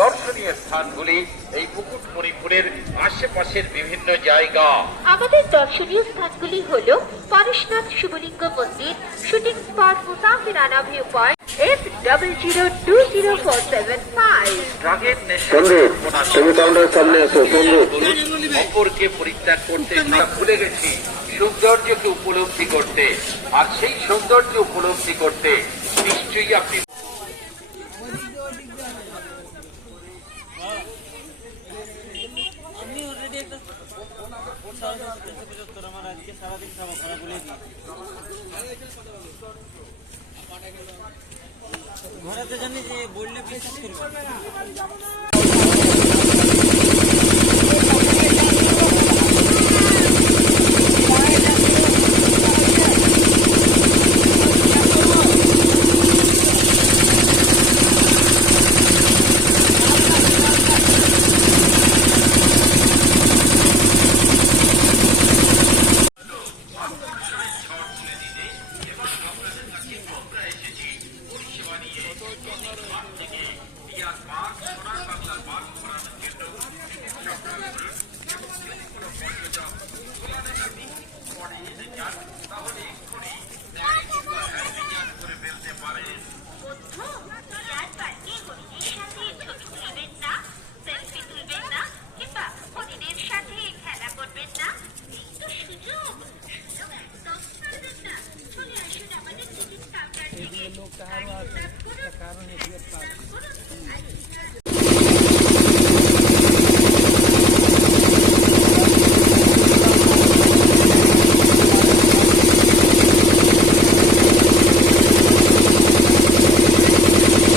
দর্শনীয় স্থানগুলি এই মুকুটমণিপুরের আশেপাশের বিভিন্ন জায়গা। আমাদের দর্শনীয় স্থানগুলি হল পরেশনাথ শিবলিঙ্গ মন্দির, shooting spot Musafirana view point F002047 ড্রাগের নেশা তুমি কাউন্টারের সামনে আসো। অপরকে পরিত্যাগ করতে আমরা ভুলে গেছি সৌন্দর্যকে উপলব্ধি করতে। আর সেই সৌন্দর্য উপলব্ধি করতে নিশ্চয়ই আপনি ঘরে তো জানি যে বললে বিশ্বাস করবে।